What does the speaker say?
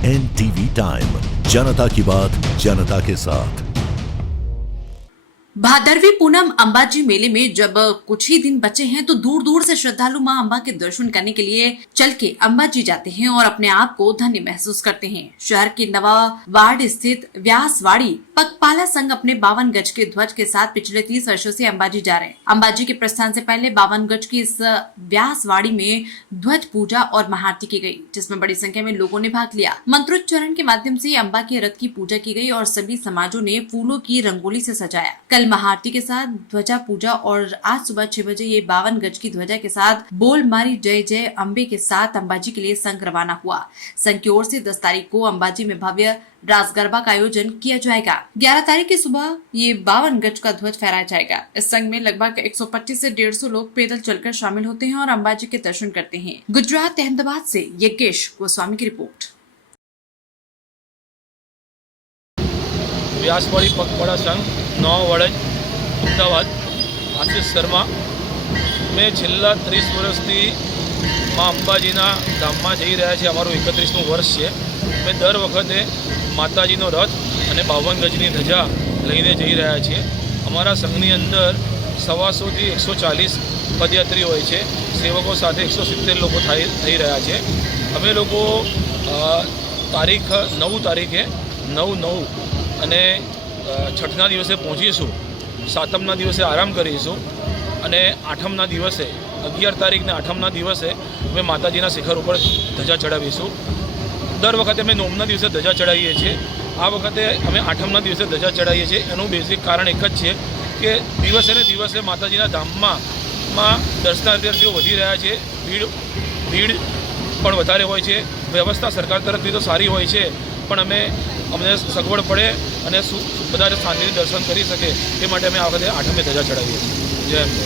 NTV time, जनता की बात जनता के साथ। भादरवी पूनम अंबाजी मेले में जब कुछ ही दिन बचे हैं तो दूर दूर से श्रद्धालु मां अंबा के दर्शन करने के लिए चल के अंबाजी जाते हैं और अपने आप को धन्य महसूस करते हैं। शहर के नवा वार्ड स्थित व्यासवाड़ी पगपाला संघ अपने 52 गज के ध्वज के साथ पिछले 30 वर्षों से अंबाजी जा रहे हैं। अंबाजी के प्रस्थान से पहले 52 गज की इस व्यासवाड़ी में ध्वज पूजा और महाआरती की गई, जिसमें बड़ी संख्या में लोगों ने भाग लिया। मंत्रोच्चारण के माध्यम से अंबा के रथ की पूजा की गई और सभी समाजों ने फूलों की रंगोली से सजाया। कल महाआरती के साथ ध्वजा पूजा और आज सुबह 6 बजे ये 52 गज की ध्वजा के साथ बोल मारी जय जय अम्बे के साथ अंबाजी के लिए संघ रवाना हुआ। संघ की ओर से 10 तारीख को अंबाजी में भव्य रास गरबा का आयोजन किया जाएगा। 11 तारीख की सुबह ये 52 गज का ध्वज फहराया जाएगा। इस संघ में लगभग 125 से 150 लोग पैदल चलकर शामिल होते हैं और अंबाजी के दर्शन करते हैं। गुजरात अहमदाबाद से यज्ञेश गोस्वामी की रिपोर्ट। व्यासवाड़ी पगपाला संघ नवा वड़ज अमदावाद आशीष शर्मा मैं छेल्ला 30 वर्षथी माँ अंबाजीना धामમાં જઈ રહ્યા છે। અમારું 31મું વર્ષ છે। અમે દર વખતે માતાજીનો રથ અને 52 ગજની ધજા લઈને જઈ રહ્યા છીએ। અમારા સંઘની અંદર 125 થી 140 પદયાત્રી હોય છે। સેવકો સાથે 170 લોકો થઈ રહ્યા છે। અમે લોકો તારીખ 9 તારીખે 9/9 અને છઠના દિવસે પહોંચીશું। સાતમના દિવસે આરામ કરીશું અને આઠમના દિવસે 11 તારીખને આઠમના દિવસે અમે માતાજીના શિખર ઉપર ધજા ચડાવીશું। દર વખતે અમે 9મના દિવસે ધજા ચડાવીએ છીએ। આ વખતે અમે આઠમના દિવસે ધજા ચડાવીએ છીએ। એનું બેઝિક કારણ એક જ છે કે દિવસે ને દિવસે માતાજીના ધામમાં દર્શનાર્થીઓ વધી રહ્યા છે। ભીડ પણ વધારે હોય છે। વ્યવસ્થા સરકાર તરફથી તો સારી હોય છે, પણ અમને સગવડ પડે અને બધા શાંતિથી દર્શન કરી શકે તે માટે અમે આ વખતે આઠમે ધજા ચડાવીએ છીએ। જય અંબે।